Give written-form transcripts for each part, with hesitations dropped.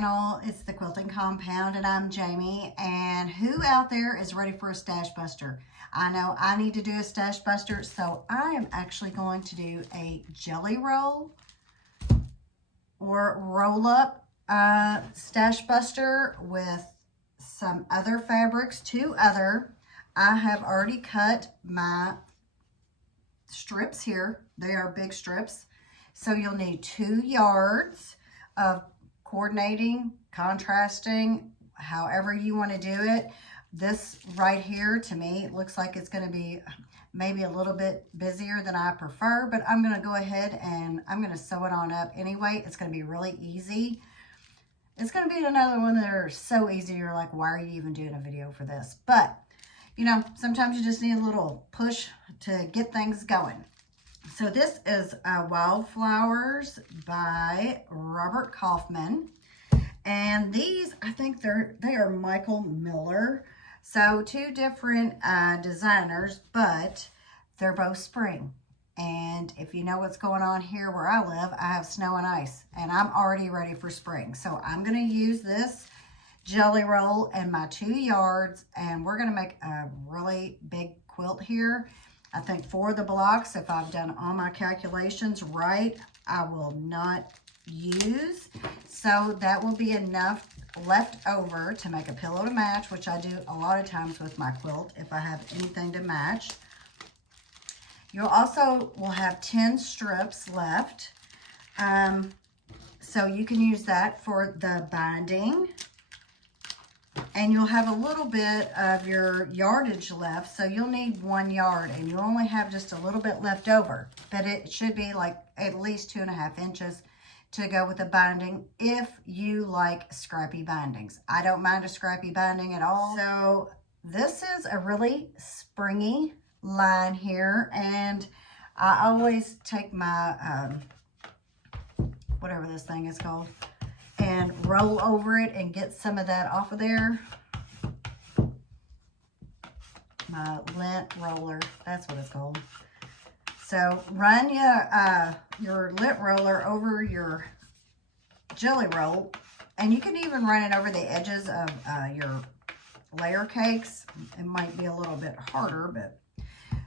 channel. It's the Quilting Compound and I'm Jamie. And who out there is ready for a stash buster? I know I need to do a stash buster, so I am actually going to do a jelly roll or roll up stash buster with some other fabrics, I have already cut my strips here. They are big strips. So you'll need 2 yards of coordinating, contrasting, however you want to do it. This right here, to me, it looks like it's going to be maybe a little bit busier than I prefer, but I'm going to go ahead and I'm going to sew it on up anyway. It's going to be really easy. It's going to be another one that are so easy, you're like, why are you even doing a video for this? But, you know, sometimes you just need a little push to get things going. So this is Wildflowers by Robert Kaufman. And these, I think they are Michael Miller. So 2 different designers, but they're both spring. And if you know what's going on here where I live, I have snow and ice. And I'm already ready for spring. So I'm going to use this jelly roll and my 2 yards. And we're going to make a really big quilt here. I think 4 of the blocks, if I've done all my calculations right, I will not use. So that will be enough left over to make a pillow to match, which I do a lot of times with my quilt if I have anything to match. You also will have 10 strips left. So you can use that for the binding. And you'll have a little bit of your yardage left, so you'll need 1 yard, and you only have just a little bit left over. But it should be like at least 2.5 inches to go with the binding if you like scrappy bindings. I don't mind a scrappy binding at all. So this is a really springy line here, and I always take my, whatever this thing is called, and roll over it and get some of that off of there. My lint roller, that's what it's called. So run your lint roller over your jelly roll, and you can even run it over the edges of your layer cakes. It might be a little bit harder, but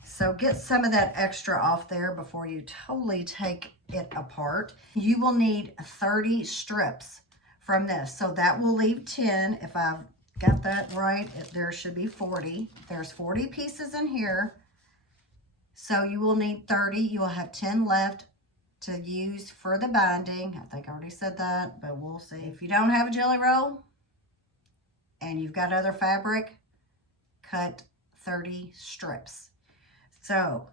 so get some of that extra off there before you totally take it apart. You will need 30 strips from this. So that will leave 10. If I've got that right, there should be 40. There's 40 pieces in here. So you will need 30. You will have 10 left to use for the binding. I think I already said that, but we'll see. If you don't have a jelly roll and you've got other fabric, cut 30 strips. So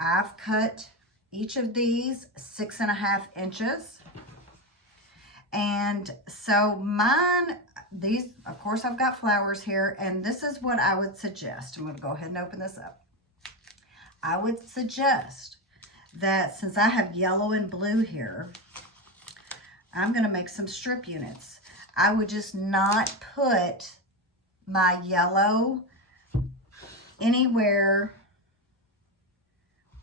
I've cut each of these 6.5 inches. And so mine, these, of course, I've got flowers here, and this is what I would suggest. I'm going to go ahead and open this up. I would suggest that since I have yellow and blue here, I'm going to make some strip units. I would just not put my yellow anywhere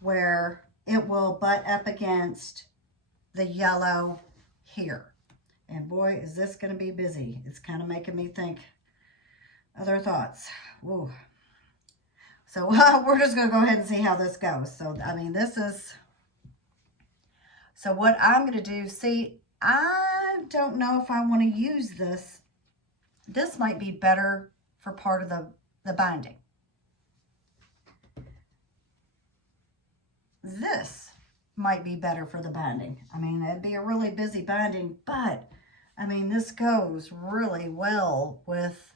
where it will butt up against the yellow here. And boy, is this going to be busy. It's kind of making me think other thoughts. Whoa. So we're just going to go ahead and see how this goes. So, I mean, this is... So what I'm going to do, see, I don't know if I want to use this. This might be better for part of the binding. This might be better for the binding. I mean, it'd be a really busy binding, but I mean, this goes really well with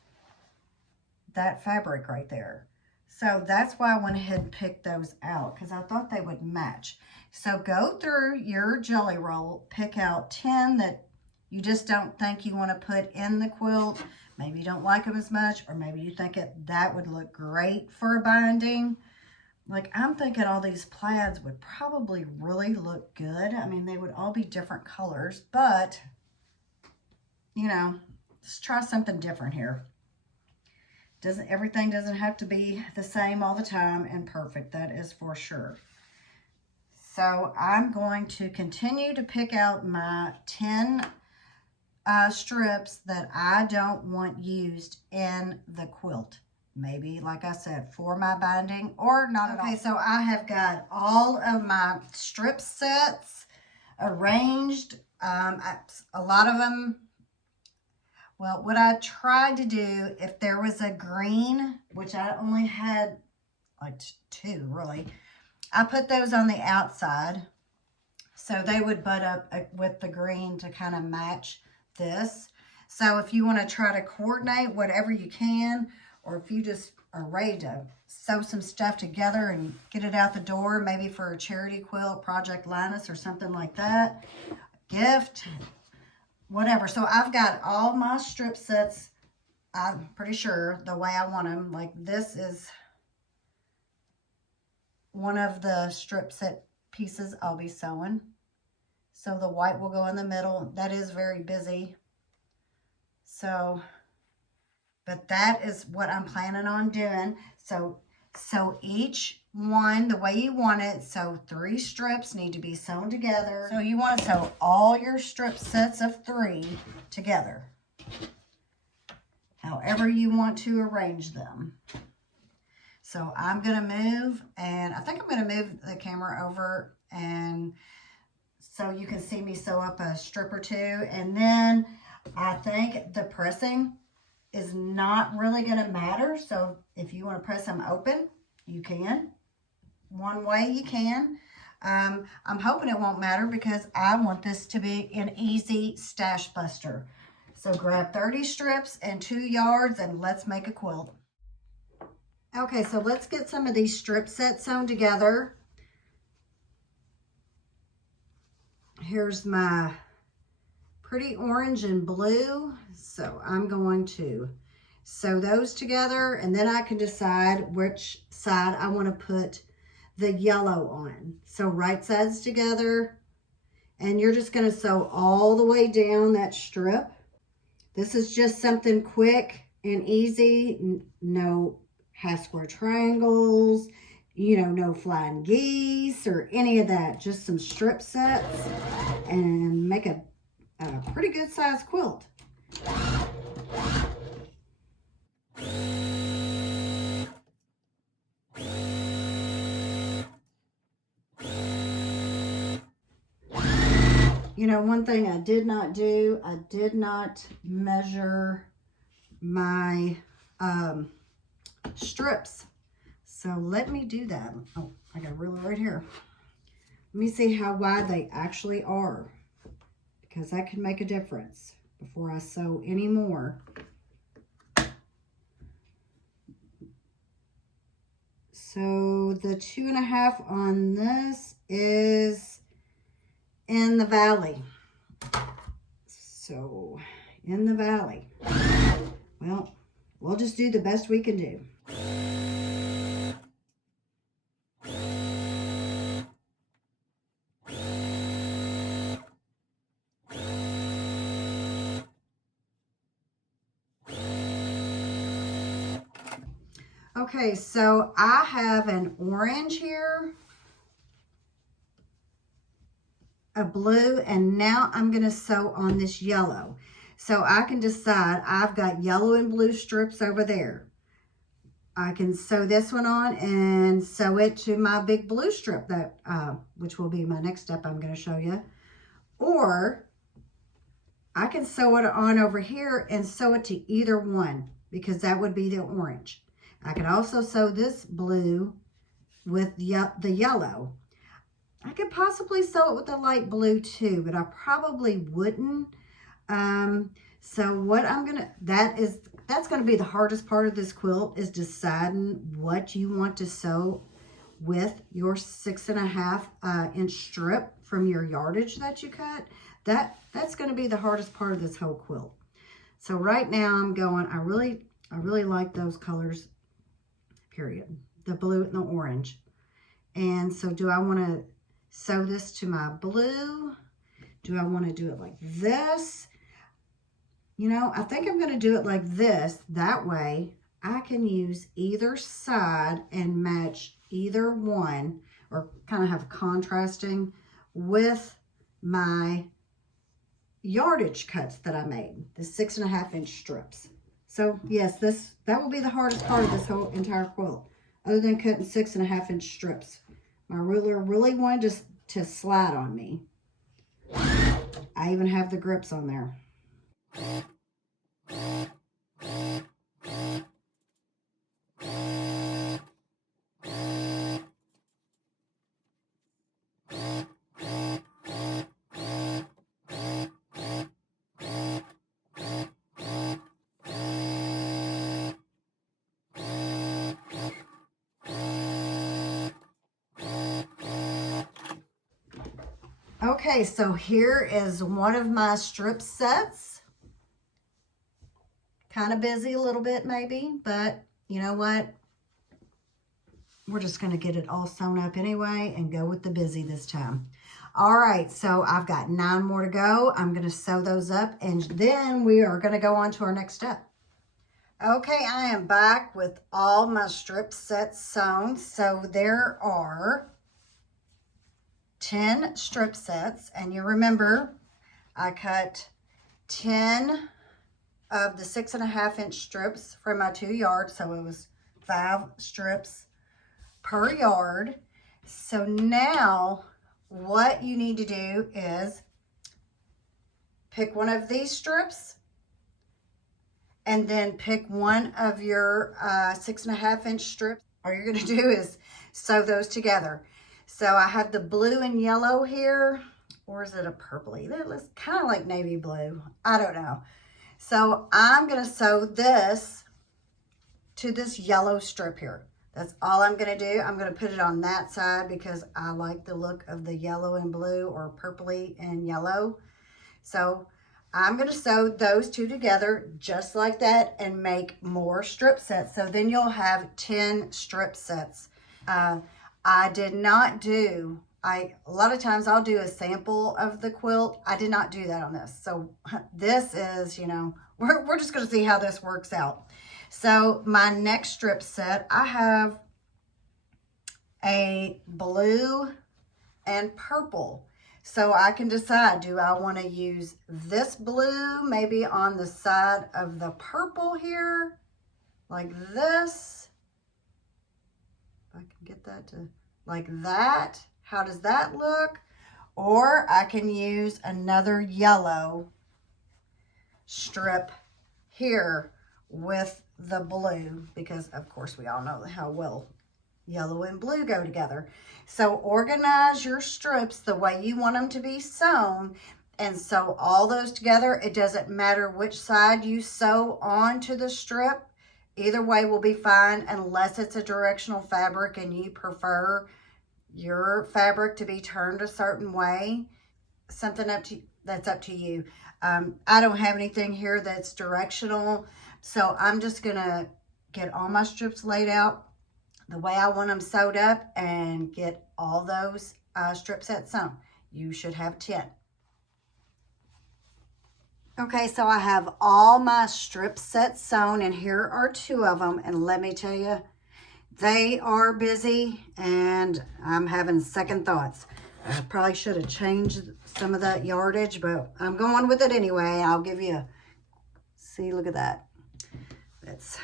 that fabric right there. So that's why I went ahead and picked those out, because I thought they would match. So go through your jelly roll, pick out 10 that you just don't think you want to put in the quilt. Maybe you don't like them as much, or maybe you think that would look great for a binding. Like, I'm thinking all these plaids would probably really look good. I mean, they would all be different colors, but, you know, let's try something different here. Everything doesn't have to be the same all the time and perfect, that is for sure. So I'm going to continue to pick out my 10 strips that I don't want used in the quilt. Maybe, like I said, for my binding or not at all. Okay, so I have got all of my strip sets arranged. A lot of them, well, what I tried to do, if there was a green, which I only had like 2 really, I put those on the outside so they would butt up with the green to kind of match this. So if you want to try to coordinate whatever you can, or if you just are ready to sew some stuff together and get it out the door, maybe for a charity quilt, Project Linus or something like that, gift, whatever. So I've got all my strip sets, I'm pretty sure, the way I want them. Like this is one of the strip set pieces I'll be sewing. So the white will go in the middle. That is very busy. So, but that is what I'm planning on doing. So each one the way you want it. So 3 strips need to be sewn together. So you want to sew all your strip sets of 3 together, however you want to arrange them. So I'm going to move, and I think I'm going to move the camera over and so you can see me sew up a strip or 2. And then I think the pressing is not really going to matter. So if you want to press them open, you can. One way you can. I'm hoping it won't matter because I want this to be an easy stash buster. So grab 30 strips and 2 yards and let's make a quilt. Okay, so let's get some of these strip sets sewn together. Here's my pretty orange and blue. So I'm going to sew those together, and then I can decide which side I want to put the yellow on. So right sides together, and you're just going to sew all the way down that strip. This is just something quick and easy. No half square triangles, you know, no flying geese or any of that. Just some strip sets and make a pretty good size quilt. You know, one thing I did not do, I did not measure my strips. So let me do that. Oh, I got a ruler right here. Let me see how wide they actually are, because that can make a difference before I sew any more. So the 2.5 on this is in the valley. So in the valley. Well, we'll just do the best we can do. Okay, so I have an orange here, a blue, and now I'm going to sew on this yellow. So I can decide, I've got yellow and blue strips over there. I can sew this one on and sew it to my big blue strip, that which will be my next step I'm going to show you. Or I can sew it on over here and sew it to either one, because that would be the orange. I could also sew this blue with the yellow. I could possibly sew it with the light blue too, but I probably wouldn't. So what I'm gonna, that's gonna be the hardest part of this quilt, is deciding what you want to sew with your 6.5 inch strip from your yardage that you cut. That's gonna be the hardest part of this whole quilt. So right now I'm going, I really like those colors, period. The blue and the orange. And so do I want to sew this to my blue? Do I want to do it like this? You know, I think I'm going to do it like this. That way I can use either side and match either one, or kind of have contrasting with my yardage cuts that I made, the 6.5 inch strips. So yes, that will be the hardest part of this whole entire quilt, other than cutting 6.5 inch strips. My ruler really wanted to slide on me. I even have the grips on there. Okay, so here is one of my strip sets. Kind of busy a little bit maybe, but you know what? We're just going to get it all sewn up anyway and go with the busy this time. All right, so I've got 9 more to go. I'm going to sew those up and then we are going to go on to our next step. Okay, I am back with all my strip sets sewn. So there are 10 strip sets, and you remember I cut 10 of the 6.5 inch strips from my 2 yards, so it was 5 strips per yard. So now what you need to do is pick one of these strips and then pick one of your 6.5 inch strips. All you're going to do is sew those together. So I have the blue and yellow here, or is it a purpley? That looks kind of like navy blue. I don't know. So I'm going to sew this to this yellow strip here. That's all I'm going to do. I'm going to put it on that side because I like the look of the yellow and blue, or purpley and yellow. So I'm going to sew those two together just like that and make more strip sets. So then you'll have 10 strip sets. I did not do, a lot of times I'll do a sample of the quilt. I did not do that on this. So this is, you know, we're just going to see how this works out. So my next strip set, I have a blue and purple. So I can decide, do I want to use this blue maybe on the side of the purple here, like this? If I can get that to like that. How does that look? Or I can use another yellow strip here with the blue, because of course we all know how well yellow and blue go together. So organize your strips the way you want them to be sewn and sew all those together. It doesn't matter which side you sew onto the strip. Either way will be fine, unless it's a directional fabric and you prefer your fabric to be turned a certain way. That's up to you. I don't have anything here that's directional, so I'm just gonna get all my strips laid out the way I want them sewed up and get all those strip sets sewn. You should have 10. Okay, so I have all my strip sets sewn, and here are 2 of them, and let me tell you, they are busy and I'm having second thoughts. I probably should have changed some of that yardage, but I'm going with it anyway. I'll give you see, look at that. It's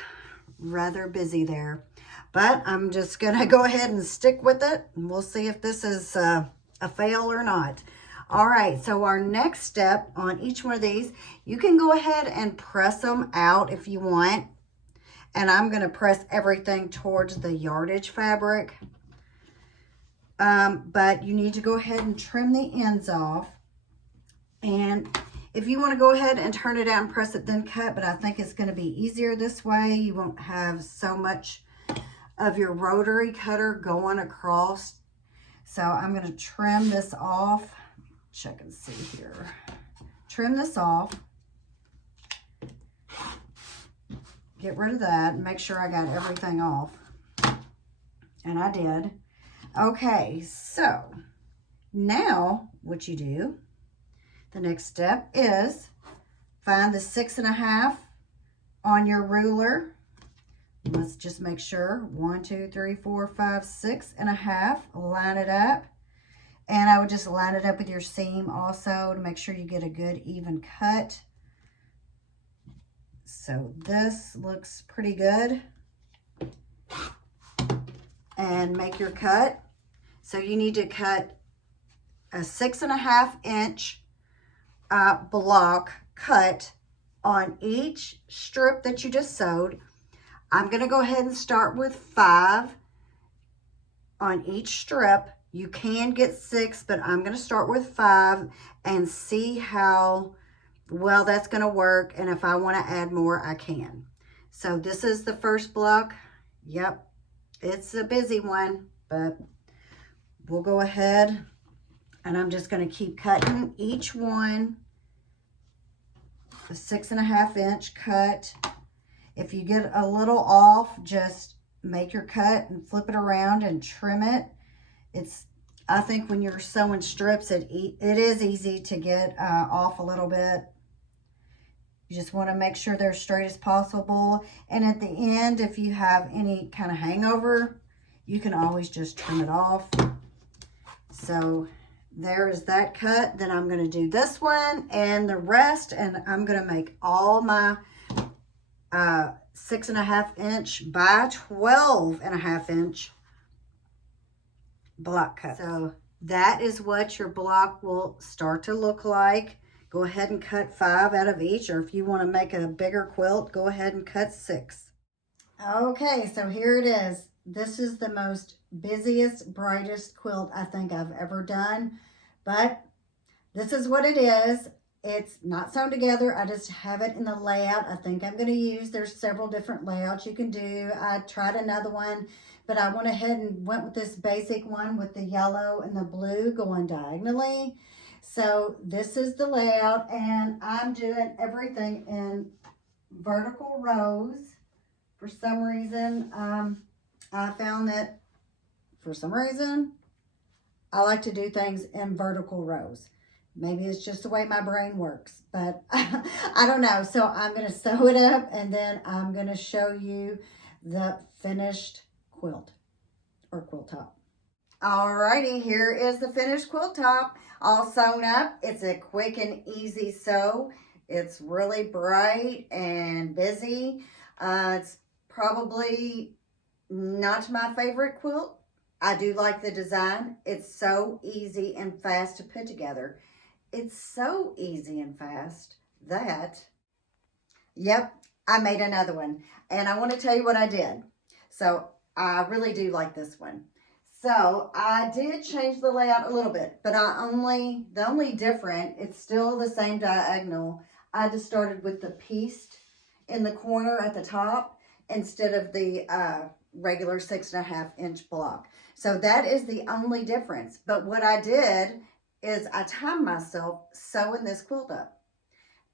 rather busy there, but I'm just gonna go ahead and stick with it, and we'll see if this is a fail or not. All right, so our next step on each one of these, you can go ahead and press them out if you want. And I'm going to press everything towards the yardage fabric. But you need to go ahead and trim the ends off. And if you want to go ahead and turn it out and press it, then cut. But I think it's going to be easier this way. You won't have so much of your rotary cutter going across. So I'm going to trim this off. Check and see here. Trim this off. Get rid of that and make sure I got everything off. And I did. Okay, so now what you do, the next step is find the 6.5 on your ruler. Let's just make sure 1, 2, 3, 4, 5, 6.5. Line it up. And I would just line it up with your seam also to make sure you get a good even cut. So this looks pretty good. And make your cut. So you need to cut a 6.5 inch block cut on each strip that you just sewed. I'm going to go ahead and start with 5 on each strip. You can get 6, but I'm going to start with 5 and see how well that's going to work. And if I want to add more, I can. So this is the first block. Yep, it's a busy one, but we'll go ahead and I'm just going to keep cutting each one a 6.5 inch cut. If you get a little off, just make your cut and flip it around and trim it. I think when you're sewing strips, it is easy to get off a little bit. You just want to make sure they're straight as possible. And at the end, if you have any kind of hangover, you can always just trim it off. So there is that cut. Then I'm going to do this one and the rest, and I'm going to make all my 6.5 inch by 12.5 inch block cut. So that is what your block will start to look like. Go ahead and cut 5 out of each, or if you want to make a bigger quilt, go ahead and cut 6. Okay, so here it is. This is the most busiest, brightest quilt I think I've ever done, but this is what it is. It's not sewn together. I just have it in the layout I think I'm going to use. There's several different layouts you can do. I tried another one, but I went ahead and went with this basic one with the yellow and the blue going diagonally. So this is the layout, and I'm doing everything in vertical rows. For some reason, I found that for some reason, I like to do things in vertical rows. Maybe it's just the way my brain works, but I don't know. So I'm going to sew it up, and then I'm going to show you the finished quilt or quilt top. Alrighty, here is the finished quilt top, all sewn up. It's a quick and easy sew. It's really bright and busy. It's probably not my favorite quilt. I do like the design. It's so easy and fast to put together. It's so easy and fast that, yep, I made another one. And I want to tell you what I did. So I really do like this one. So I did change the layout a little bit, but the only different, it's still the same diagonal. I just started with the pieced in the corner at the top instead of the regular 6.5 inch block. So that is the only difference. But what I did is I timed myself sewing this quilt up.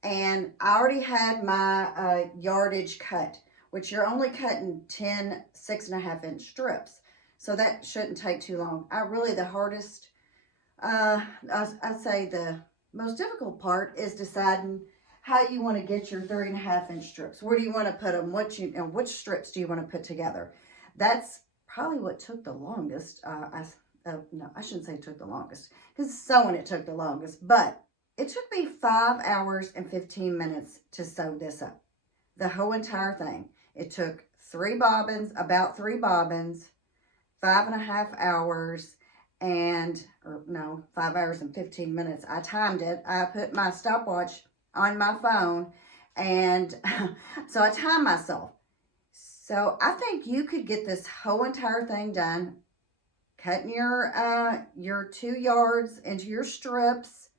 And I already had my yardage cut, which you're only cutting 10 6.5 inch strips. So that shouldn't take too long. The hardest, I'd say the most difficult part is deciding how you want to get your 3.5 inch strips. Where do you want to put them? Which strips do you want to put together? That's probably what took the longest. No, I shouldn't say took the longest, because sewing it took the longest, but it took me 5 hours and 15 minutes to sew this up. The whole entire thing. It took about three bobbins, 5.5 hours, 5 hours and 15 minutes. I timed it. I put my stopwatch on my phone, and so I timed myself. So I think you could get this whole entire thing done, cutting your 2 yards into your strips,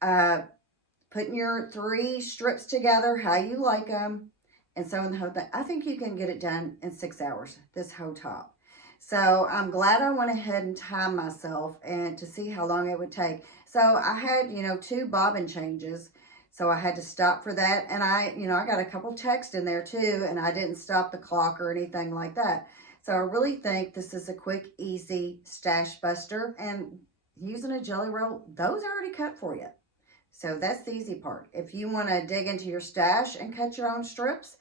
putting your 3 strips together how you like them, and sewing the whole thing. I think you can get it done in 6 hours, this whole top. So I'm glad I went ahead and timed myself and to see how long it would take. So I had, 2 bobbin changes. So I had to stop for that. And I got a couple texts in there too, and I didn't stop the clock or anything like that. So I really think this is a quick, easy stash buster. And using a jelly roll, those are already cut for you. So that's the easy part. If you want to dig into your stash and cut your own strips,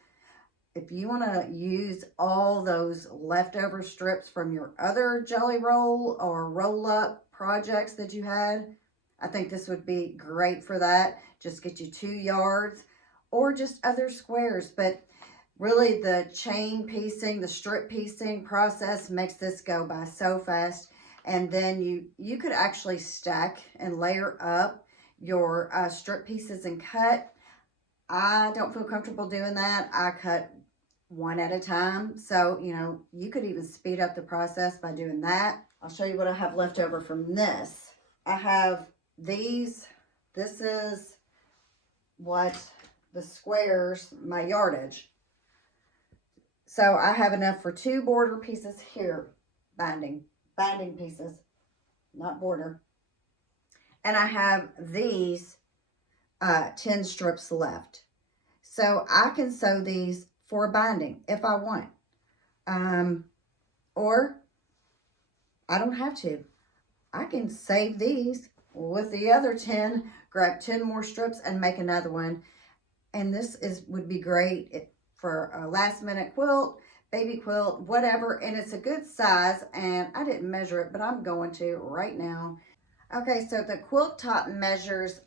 if you want to use all those leftover strips from your other jelly roll or roll up projects that you had, I think this would be great for that. Just get you 2 yards or just other squares. But really the chain piecing, the strip piecing process makes this go by so fast. And then you could actually stack and layer up your strip pieces and cut. I don't feel comfortable doing that. I cut one at a time. So, you know, you could even speed up the process by doing that. I'll show you what I have left over from this. I have these. This is what the squares, my yardage. So I have enough for 2 border pieces here, binding pieces, not border. And I have these 10 strips left. So I can sew these for binding if I want. Or I don't have to. I can save these with the other 10, grab 10 more strips and make another one. And this would be great for a last minute quilt, baby quilt, whatever. And it's a good size, and I didn't measure it, but I'm going to right now. Okay, so the quilt top measures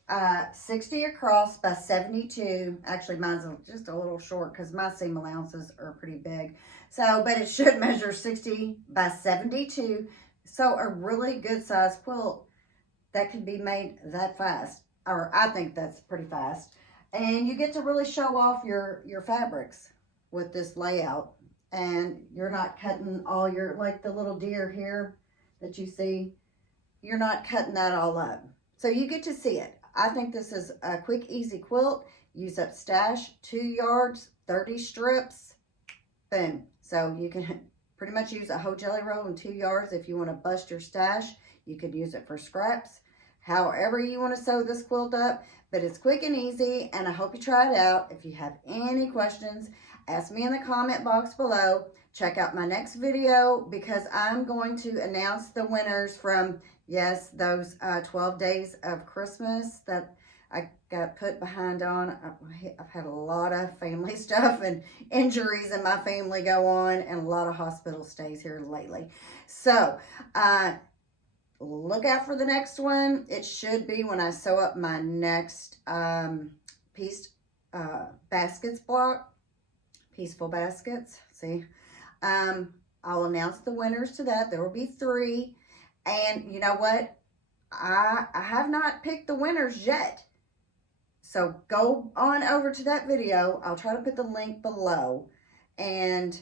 60 across by 72. Actually, mine's just a little short because my seam allowances are pretty big. So, but it should measure 60 by 72. So a really good size quilt that can be made that fast, or I think that's pretty fast. And you get to really show off your fabrics with this layout. And you're not cutting all your, like the little deer here that you see, you're not cutting that all up. So you get to see it. I think this is a quick, easy quilt. Use up stash, 2 yards, 30 strips, boom. So you can pretty much use a whole jelly roll in 2 yards. If you want to bust your stash, you could use it for scraps. However you want to sew this quilt up, but it's quick and easy, and I hope you try it out. If you have any questions, ask me in the comment box below. Check out my next video because I'm going to announce the winners from, yes, those 12 days of Christmas that I got put behind on. I've had a lot of family stuff and injuries in my family go on, and a lot of hospital stays here lately. So, look out for the next one. It should be when I sew up my next piece baskets block. Peaceful baskets. See? I'll announce the winners to that. There will be 3. And you know what? I have not picked the winners yet. So go on over to that video. I'll try to put the link below. And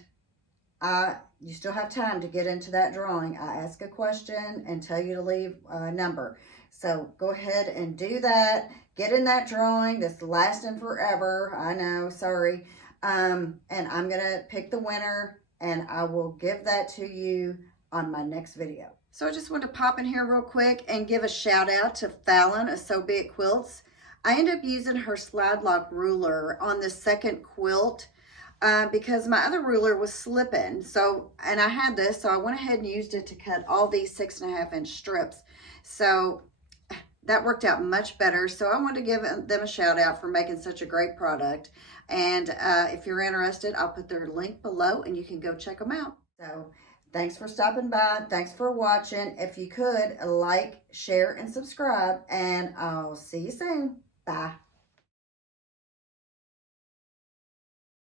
you still have time to get into that drawing. I ask a question and tell you to leave a number. So go ahead and do that. Get in that drawing. That's lasting forever. I know, sorry. And I'm going to pick the winner, and I will give that to you on my next video. So I just want to pop in here real quick and give a shout out to Fallon of So Be It Quilts. I ended up using her slide lock ruler on the second quilt because my other ruler was slipping. So, and I had this, so I went ahead and used it to cut all these 6.5 inch strips. So that worked out much better. So I wanted to give them a shout out for making such a great product. And if you're interested, I'll put their link below and you can go check them out. So thanks for stopping by. Thanks for watching. If you could, like, share, and subscribe. And I'll see you soon. Bye.